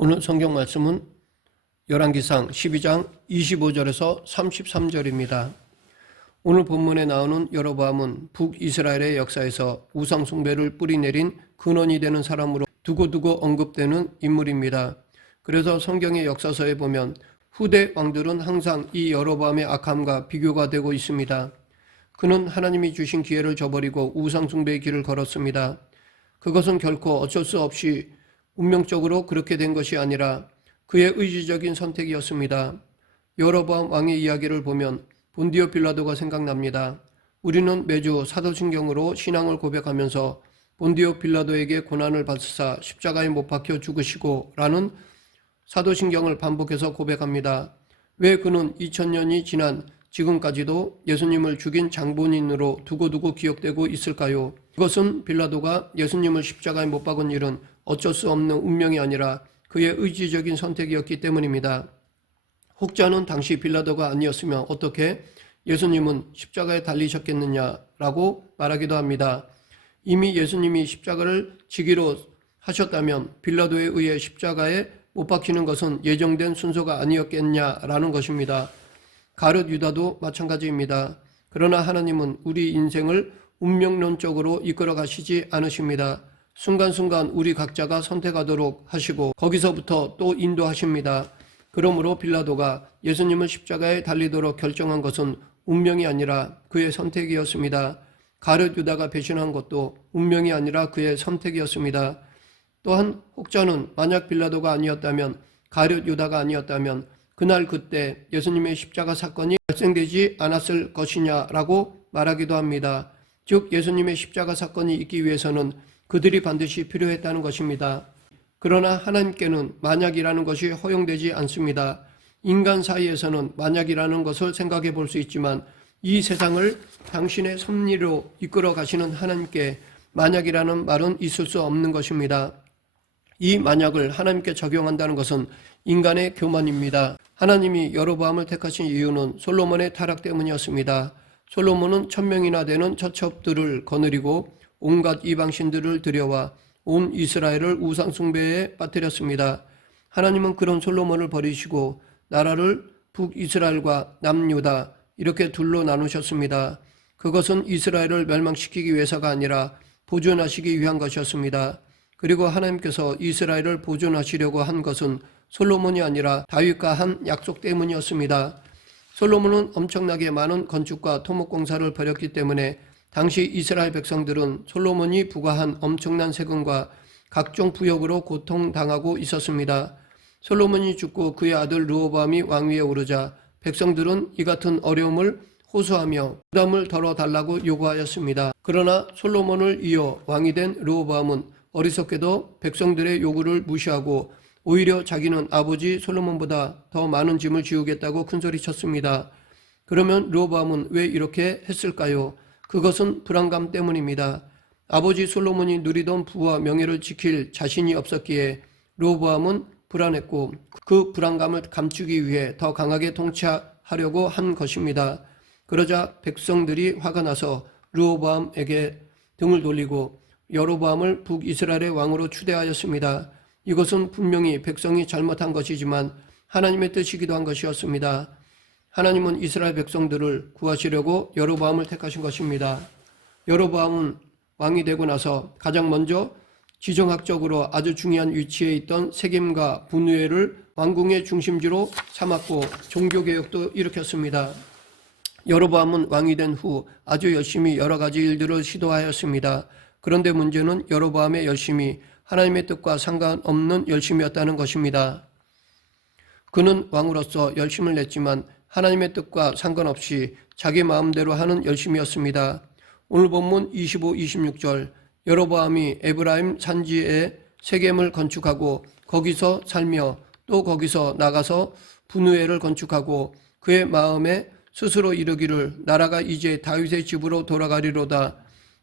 오늘 성경 말씀은 열왕기상 12장 25절에서 33절입니다. 오늘 본문에 나오는 여로보암은 북이스라엘의 역사에서 우상 숭배를 뿌리내린 근원이 되는 사람으로 두고두고 언급되는 인물입니다. 그래서 성경의 역사서에 보면 후대 왕들은 항상 이 여로보암의 악함과 비교가 되고 있습니다. 그는 하나님이 주신 기회를 저버리고 우상 숭배의 길을 걸었습니다. 그것은 결코 어쩔 수 없이 운명적으로 그렇게 된 것이 아니라 그의 의지적인 선택이었습니다. 여로보암 왕의 이야기를 보면 본디오 빌라도가 생각납니다. 우리는 매주 사도신경으로 신앙을 고백하면서 본디오 빌라도에게 고난을 받으사 십자가에 못 박혀 죽으시고 라는 사도신경을 반복해서 고백합니다. 왜 그는 2000년이 지난 지금까지도 예수님을 죽인 장본인으로 두고두고 기억되고 있을까요? 그것은 빌라도가 예수님을 십자가에 못 박은 일은 어쩔 수 없는 운명이 아니라 그의 의지적인 선택이었기 때문입니다. 혹자는 당시 빌라도가 아니었으면 어떻게 예수님은 십자가에 달리셨겠느냐라고 말하기도 합니다. 이미 예수님이 십자가를 지기로 하셨다면 빌라도에 의해 십자가에 못 박히는 것은 예정된 순서가 아니었겠냐라는 것입니다. 가룟 유다도 마찬가지입니다. 그러나 하나님은 우리 인생을 운명론적으로 이끌어 가시지 않으십니다. 순간순간 우리 각자가 선택하도록 하시고 거기서부터 또 인도하십니다. 그러므로 빌라도가 예수님을 십자가에 달리도록 결정한 것은 운명이 아니라 그의 선택이었습니다. 가룟 유다가 배신한 것도 운명이 아니라 그의 선택이었습니다. 또한 혹자는 만약 빌라도가 아니었다면, 가룟 유다가 아니었다면 그날 그때 예수님의 십자가 사건이 발생되지 않았을 것이냐라고 말하기도 합니다. 즉 예수님의 십자가 사건이 있기 위해서는 그들이 반드시 필요했다는 것입니다. 그러나 하나님께는 만약이라는 것이 허용되지 않습니다. 인간 사이에서는 만약이라는 것을 생각해 볼 수 있지만 이 세상을 당신의 섭리로 이끌어 가시는 하나님께 만약이라는 말은 있을 수 없는 것입니다. 이 만약을 하나님께 적용한다는 것은 인간의 교만입니다. 하나님이 여로보암을 택하신 이유는 솔로몬의 타락 때문이었습니다. 솔로몬은 1000명이나 되는 처첩들을 거느리고 온갖 이방신들을 들여와 온 이스라엘을 우상 숭배에 빠뜨렸습니다. 하나님은 그런 솔로몬을 버리시고 나라를 북이스라엘과 남유다 이렇게 둘로 나누셨습니다. 그것은 이스라엘을 멸망시키기 위해서가 아니라 보존하시기 위한 것이었습니다. 그리고 하나님께서 이스라엘을 보존하시려고 한 것은 솔로몬이 아니라 다윗과 한 약속 때문이었습니다. 솔로몬은 엄청나게 많은 건축과 토목공사를 벌였기 때문에 당시 이스라엘 백성들은 솔로몬이 부과한 엄청난 세금과 각종 부역으로 고통당하고 있었습니다. 솔로몬이 죽고 그의 아들 르호보암이 왕위에 오르자 백성들은 이 같은 어려움을 호소하며 부담을 덜어달라고 요구하였습니다. 그러나 솔로몬을 이어 왕이 된 르호보암은 어리석게도 백성들의 요구를 무시하고 오히려 자기는 아버지 솔로몬보다 더 많은 짐을 지우겠다고 큰소리쳤습니다. 그러면 르호보암은 왜 이렇게 했을까요? 그것은 불안감 때문입니다. 아버지 솔로몬이 누리던 부와 명예를 지킬 자신이 없었기에 르호보암은 불안했고 그 불안감을 감추기 위해 더 강하게 통치하려고 한 것입니다. 그러자 백성들이 화가 나서 르호보암에게 등을 돌리고 여로보암을 북이스라엘의 왕으로 추대하였습니다. 이것은 분명히 백성이 잘못한 것이지만 하나님의 뜻이기도 한 것이었습니다. 하나님은 이스라엘 백성들을 구하시려고 여로보암을 택하신 것입니다. 여로보암은 왕이 되고 나서 가장 먼저 지정학적으로 아주 중요한 위치에 있던 세겜과 분우엘을 왕궁의 중심지로 삼았고 종교개혁도 일으켰습니다. 여로보암은 왕이 된 후 아주 열심히 여러 가지 일들을 시도하였습니다. 그런데 문제는 여로보암의 열심이 하나님의 뜻과 상관없는 열심이었다는 것입니다. 그는 왕으로서 열심을 냈지만 하나님의 뜻과 상관없이 자기 마음대로 하는 열심이었습니다. 오늘 본문 25, 26절 여로보암이 에브라임 산지에 세겜을 건축하고 거기서 살며 또 거기서 나가서 분우엘을 건축하고 그의 마음에 스스로 이르기를 나라가 이제 다윗의 집으로 돌아가리로다.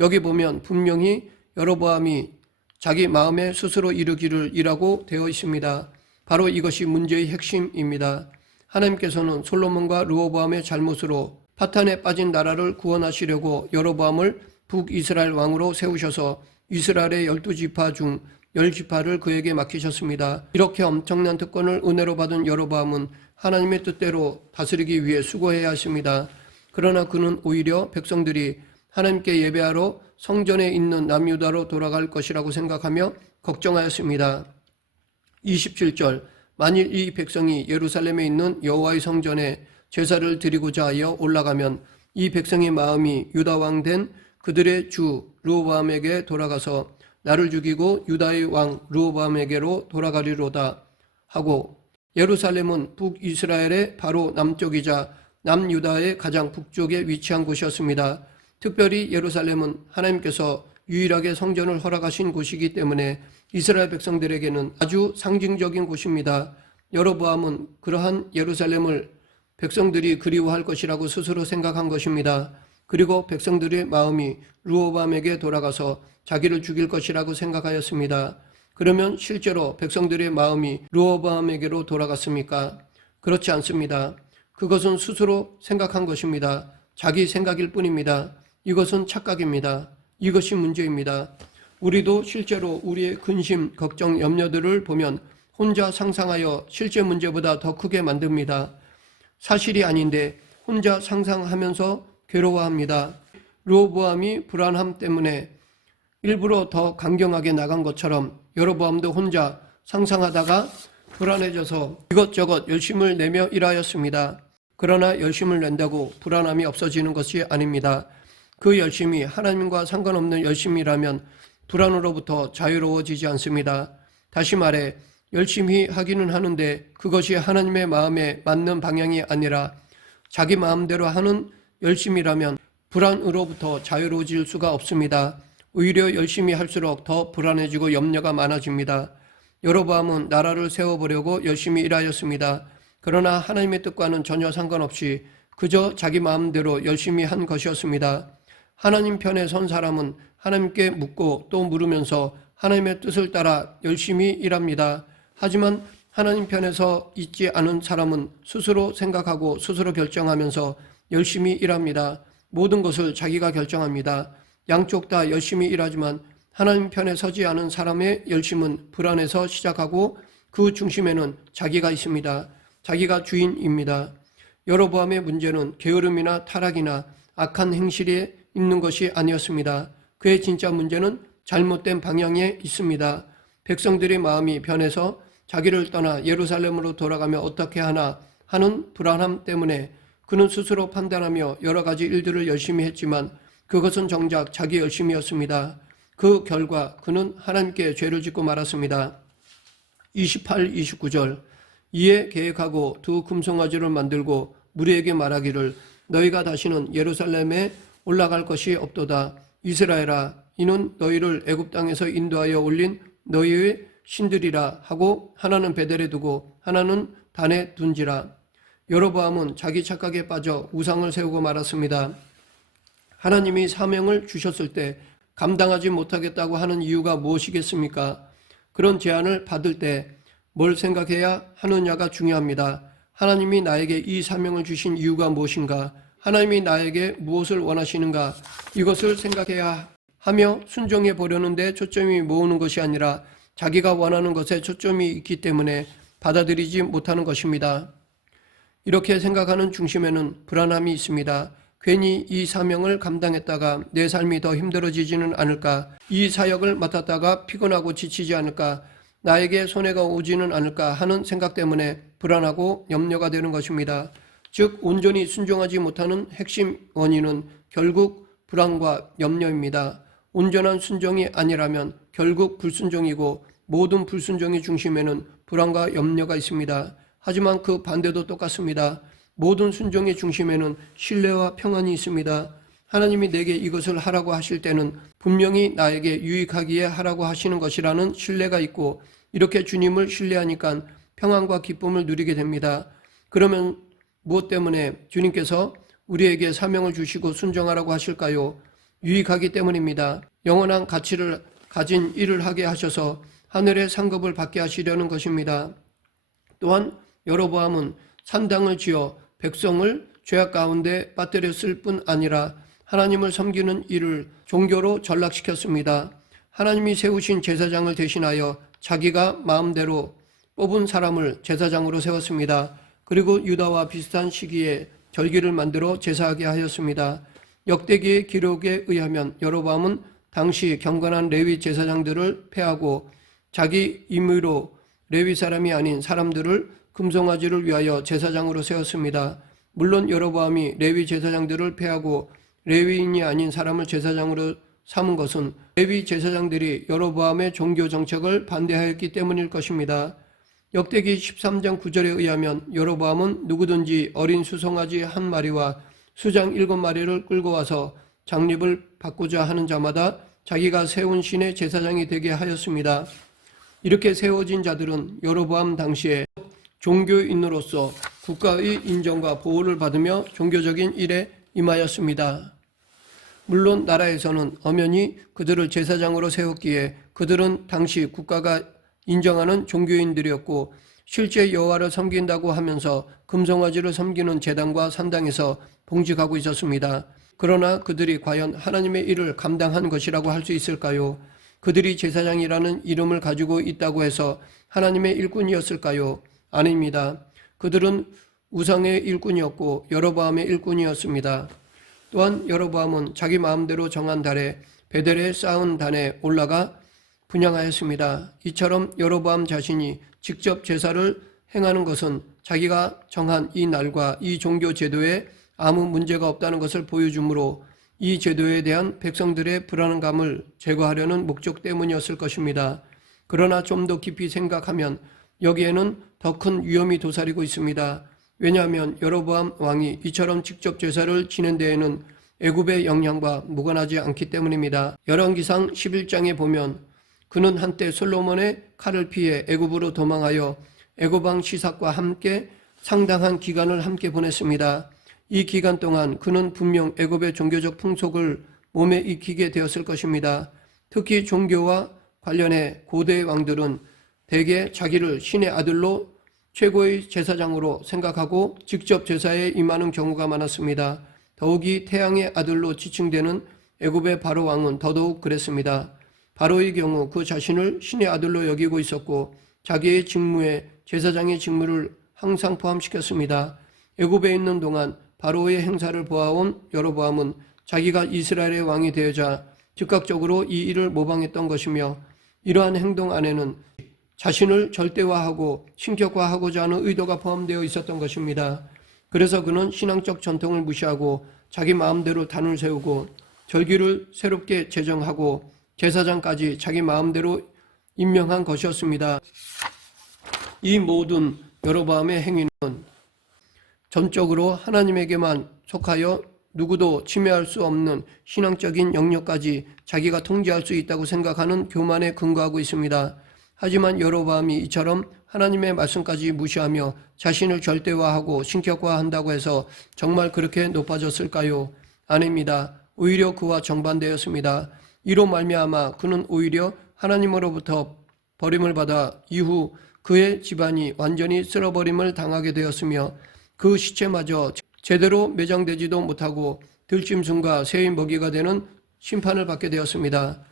여기 보면 분명히 여로보암이 자기 마음에 스스로 이르기를 이라고 되어 있습니다. 바로 이것이 문제의 핵심입니다. 하나님께서는 솔로몬과 르호보암의 잘못으로 파탄에 빠진 나라를 구원하시려고 여로보암을 북이스라엘 왕으로 세우셔서 이스라엘의 12지파 중 10지파를 그에게 맡기셨습니다. 이렇게 엄청난 특권을 은혜로 받은 여로보암은 하나님의 뜻대로 다스리기 위해 수고해야 했습니다. 그러나 그는 오히려 백성들이 하나님께 예배하러 성전에 있는 남유다로 돌아갈 것이라고 생각하며 걱정하였습니다. 27절 만일 이 백성이 예루살렘에 있는 여호와의 성전에 제사를 드리고자 하여 올라가면 이 백성의 마음이 유다 왕 된 그들의 주 르호보암에게 돌아가서 나를 죽이고 유다의 왕 르호보암에게로 돌아가리로다 하고, 예루살렘은 북이스라엘의 바로 남쪽이자 남유다의 가장 북쪽에 위치한 곳이었습니다. 특별히 예루살렘은 하나님께서 유일하게 성전을 허락하신 곳이기 때문에 이스라엘 백성들에게는 아주 상징적인 곳입니다. 여로보암은 그러한 예루살렘을 백성들이 그리워할 것이라고 스스로 생각한 것입니다. 그리고 백성들의 마음이 르호보암에게 돌아가서 자기를 죽일 것이라고 생각하였습니다. 그러면 실제로 백성들의 마음이 르호보암에게로 돌아갔습니까? 그렇지 않습니다. 그것은 스스로 생각한 것입니다. 자기 생각일 뿐입니다. 이것은 착각입니다. 이것이 문제입니다. 우리도 실제로 우리의 근심, 걱정, 염려들을 보면 혼자 상상하여 실제 문제보다 더 크게 만듭니다. 사실이 아닌데 혼자 상상하면서 괴로워합니다. 르호보암이 불안함 때문에 일부러 더 강경하게 나간 것처럼 여로보암도 혼자 상상하다가 불안해져서 이것저것 열심을 내며 일하였습니다. 그러나 열심을 낸다고 불안함이 없어지는 것이 아닙니다. 그 열심이 하나님과 상관없는 열심이라면 불안으로부터 자유로워지지 않습니다. 다시 말해 열심히 하기는 하는데 그것이 하나님의 마음에 맞는 방향이 아니라 자기 마음대로 하는 열심이라면 불안으로부터 자유로워질 수가 없습니다. 오히려 열심히 할수록 더 불안해지고 염려가 많아집니다. 여로보암은 나라를 세워보려고 열심히 일하였습니다. 그러나 하나님의 뜻과는 전혀 상관없이 그저 자기 마음대로 열심히 한 것이었습니다. 하나님 편에 선 사람은 하나님께 묻고 또 물으면서 하나님의 뜻을 따라 열심히 일합니다. 하지만 하나님 편에서 있지 않은 사람은 스스로 생각하고 스스로 결정하면서 열심히 일합니다. 모든 것을 자기가 결정합니다. 양쪽 다 열심히 일하지만 하나님 편에 서지 않은 사람의 열심은 불안해서 시작하고 그 중심에는 자기가 있습니다. 자기가 주인입니다. 여로보암의 문제는 게으름이나 타락이나 악한 행실에 있는 것이 아니었습니다. 그의 진짜 문제는 잘못된 방향에 있습니다. 백성들의 마음이 변해서 자기를 떠나 예루살렘으로 돌아가며 어떻게 하나 하는 불안함 때문에 그는 스스로 판단하며 여러 가지 일들을 열심히 했지만 그것은 정작 자기 열심이었습니다. 그 결과 그는 하나님께 죄를 짓고 말았습니다. 28, 29절 이에 계획하고 두 금송아지를 만들고 무리에게 말하기를 너희가 다시는 예루살렘에 올라갈 것이 없도다. 이스라엘아 이는 너희를 애굽 땅에서 인도하여 올린 너희의 신들이라 하고 하나는 베델에 두고 하나는 단에 둔지라. 여로보암은 자기 착각에 빠져 우상을 세우고 말았습니다. 하나님이 사명을 주셨을 때 감당하지 못하겠다고 하는 이유가 무엇이겠습니까? 그런 제안을 받을 때 뭘 생각해야 하느냐가 중요합니다. 하나님이 나에게 이 사명을 주신 이유가 무엇인가? 하나님이 나에게 무엇을 원하시는가? 이것을 생각해야 하며 순종해 보려는데 초점이 모으는 것이 아니라 자기가 원하는 것에 초점이 있기 때문에 받아들이지 못하는 것입니다. 이렇게 생각하는 중심에는 불안함이 있습니다. 괜히 이 사명을 감당했다가 내 삶이 더 힘들어지지는 않을까? 이 사역을 맡았다가 피곤하고 지치지 않을까? 나에게 손해가 오지는 않을까 하는 생각 때문에 불안하고 염려가 되는 것입니다. 즉 온전히 순종하지 못하는 핵심 원인은 결국 불안과 염려입니다. 온전한 순종이 아니라면 결국 불순종이고 모든 불순종의 중심에는 불안과 염려가 있습니다. 하지만 그 반대도 똑같습니다. 모든 순종의 중심에는 신뢰와 평안이 있습니다. 하나님이 내게 이것을 하라고 하실 때는 분명히 나에게 유익하기에 하라고 하시는 것이라는 신뢰가 있고 이렇게 주님을 신뢰하니까 평안과 기쁨을 누리게 됩니다. 그러면 무엇 때문에 주님께서 우리에게 사명을 주시고 순종하라고 하실까요? 유익하기 때문입니다. 영원한 가치를 가진 일을 하게 하셔서 하늘의 상급을 받게 하시려는 것입니다. 또한 여로보암은 산당을 지어 백성을 죄악 가운데 빠뜨렸을 뿐 아니라 하나님을 섬기는 일을 종교로 전락시켰습니다. 하나님이 세우신 제사장을 대신하여 자기가 마음대로 뽑은 사람을 제사장으로 세웠습니다. 그리고 유다와 비슷한 시기에 절기를 만들어 제사하게 하였습니다. 역대기의 기록에 의하면 여로보암은 당시 경건한 레위 제사장들을 폐하고 자기 임의로 레위 사람이 아닌 사람들을 금송아지를 위하여 제사장으로 세웠습니다. 물론 여로보암이 레위 제사장들을 폐하고 레위인이 아닌 사람을 제사장으로 삼은 것은 레위 제사장들이 여로보암의 종교 정책을 반대하였기 때문일 것입니다. 역대기 13장 9절에 의하면 여로보암은 누구든지 어린 수송아지 한 마리와 수장 7마리를 끌고 와서 장립을 받고자 하는 자마다 자기가 세운 신의 제사장이 되게 하였습니다. 이렇게 세워진 자들은 여로보암 당시에 종교인으로서 국가의 인정과 보호를 받으며 종교적인 일에 임하였습니다. 물론 나라에서는 엄연히 그들을 제사장으로 세웠기에 그들은 당시 국가가 인정하는 종교인들이었고 실제 여호와를 섬긴다고 하면서 금송아지를 섬기는 제단과 산당에서 봉직하고 있었습니다. 그러나 그들이 과연 하나님의 일을 감당한 것이라고 할 수 있을까요? 그들이 제사장이라는 이름을 가지고 있다고 해서 하나님의 일꾼이었을까요? 아닙니다. 그들은 우상의 일꾼이었고 여로보암의 일꾼이었습니다. 또한 여로보암은 자기 마음대로 정한 달에 베델에 쌓은 단에 올라가 분향하였습니다. 이처럼 여로보암 자신이 직접 제사를 행하는 것은 자기가 정한 이 날과 이 종교 제도에 아무 문제가 없다는 것을 보여주므로 이 제도에 대한 백성들의 불안감을 제거하려는 목적 때문이었을 것입니다. 그러나 좀 더 깊이 생각하면 여기에는 더 큰 위험이 도사리고 있습니다. 왜냐하면 여로보암 왕이 이처럼 직접 제사를 지낸 데에는 애굽의 영향과 무관하지 않기 때문입니다. 열왕기상 11장에 보면 그는 한때 솔로몬의 칼을 피해 애굽으로 도망하여 애굽 왕 시삭과 함께 상당한 기간을 함께 보냈습니다. 이 기간 동안 그는 분명 애굽의 종교적 풍속을 몸에 익히게 되었을 것입니다. 특히 종교와 관련해 고대 왕들은 대개 자기를 신의 아들로 최고의 제사장으로 생각하고 직접 제사에 임하는 경우가 많았습니다. 더욱이 태양의 아들로 지칭되는 애굽의 바로 왕은 더더욱 그랬습니다. 바로의 경우 그 자신을 신의 아들로 여기고 있었고 자기의 직무에 제사장의 직무를 항상 포함시켰습니다. 애굽에 있는 동안 바로의 행사를 보아온 여로보암은 자기가 이스라엘의 왕이 되어자 즉각적으로 이 일을 모방했던 것이며 이러한 행동 안에는 자신을 절대화하고 신격화하고자 하는 의도가 포함되어 있었던 것입니다. 그래서 그는 신앙적 전통을 무시하고 자기 마음대로 단을 세우고 절기를 새롭게 제정하고 제사장까지 자기 마음대로 임명한 것이었습니다. 이 모든 여로보암의 행위는 전적으로 하나님에게만 속하여 누구도 침해할 수 없는 신앙적인 영역까지 자기가 통제할 수 있다고 생각하는 교만에 근거하고 있습니다. 하지만 여로보암이 이처럼 하나님의 말씀까지 무시하며 자신을 절대화하고 신격화한다고 해서 정말 그렇게 높아졌을까요? 아닙니다. 오히려 그와 정반대였습니다. 이로 말미암아 그는 오히려 하나님으로부터 버림을 받아 이후 그의 집안이 완전히 쓸어버림을 당하게 되었으며 그 시체마저 제대로 매장되지도 못하고 들짐승과 새의 먹이가 되는 심판을 받게 되었습니다.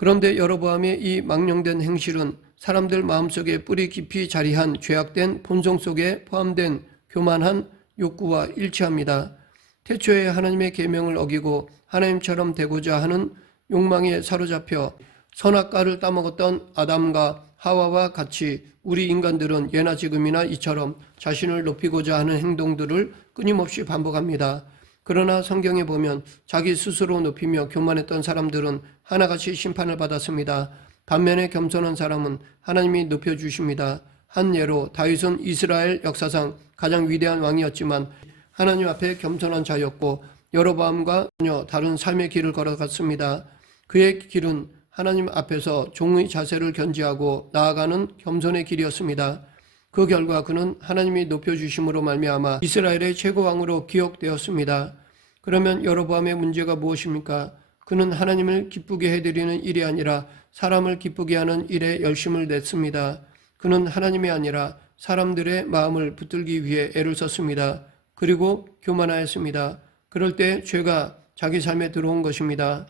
그런데 여로보암의 이 망령된 행실은 사람들 마음속에 뿌리 깊이 자리한 죄악된 본성 속에 포함된 교만한 욕구와 일치합니다. 태초에 하나님의 계명을 어기고 하나님처럼 되고자 하는 욕망에 사로잡혀 선악과를 따먹었던 아담과 하와와 같이 우리 인간들은 예나 지금이나 이처럼 자신을 높이고자 하는 행동들을 끊임없이 반복합니다. 그러나 성경에 보면 자기 스스로 높이며 교만했던 사람들은 하나같이 심판을 받았습니다. 반면에 겸손한 사람은 하나님이 높여주십니다. 한 예로 다윗은 이스라엘 역사상 가장 위대한 왕이었지만 하나님 앞에 겸손한 자였고 여로보암과 전혀 다른 삶의 길을 걸어갔습니다. 그의 길은 하나님 앞에서 종의 자세를 견지하고 나아가는 겸손의 길이었습니다. 그 결과 그는 하나님이 높여주심으로 말미암아 이스라엘의 최고왕으로 기억되었습니다. 그러면 여로보암의 문제가 무엇입니까? 그는 하나님을 기쁘게 해드리는 일이 아니라 사람을 기쁘게 하는 일에 열심을 냈습니다. 그는 하나님이 아니라 사람들의 마음을 붙들기 위해 애를 썼습니다. 그리고 교만하였습니다. 그럴 때 죄가 자기 삶에 들어온 것입니다.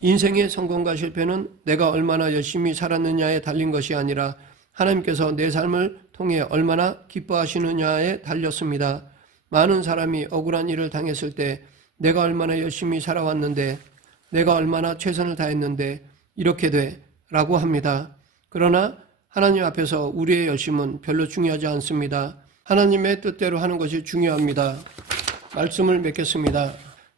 인생의 성공과 실패는 내가 얼마나 열심히 살았느냐에 달린 것이 아니라 하나님께서 내 삶을 통해 얼마나 기뻐하시느냐에 달렸습니다. 많은 사람이 억울한 일을 당했을 때 내가 얼마나 열심히 살아왔는데, 내가 얼마나 최선을 다했는데 이렇게 돼 라고 합니다. 그러나 하나님 앞에서 우리의 열심은 별로 중요하지 않습니다. 하나님의 뜻대로 하는 것이 중요합니다. 말씀을 맺겠습니다.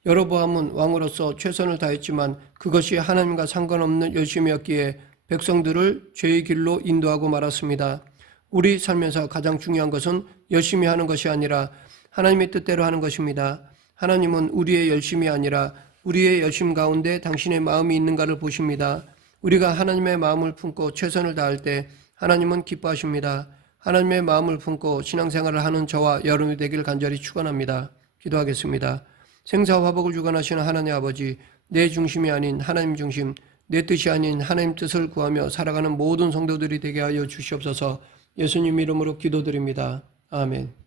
여로보암은 왕으로서 최선을 다했지만 그것이 하나님과 상관없는 열심이었기에 백성들을 죄의 길로 인도하고 말았습니다. 우리 삶에서 가장 중요한 것은 열심히 하는 것이 아니라 하나님의 뜻대로 하는 것입니다. 하나님은 우리의 열심이 아니라 우리의 열심 가운데 당신의 마음이 있는가를 보십니다. 우리가 하나님의 마음을 품고 최선을 다할 때 하나님은 기뻐하십니다. 하나님의 마음을 품고 신앙생활을 하는 저와 여러분이 되길 간절히 축원합니다. 기도하겠습니다. 생사와 화복을 주관하시는 하나님 아버지, 내 중심이 아닌 하나님 중심, 내 뜻이 아닌 하나님 뜻을 구하며 살아가는 모든 성도들이 되게 하여 주시옵소서. 예수님 이름으로 기도드립니다. 아멘.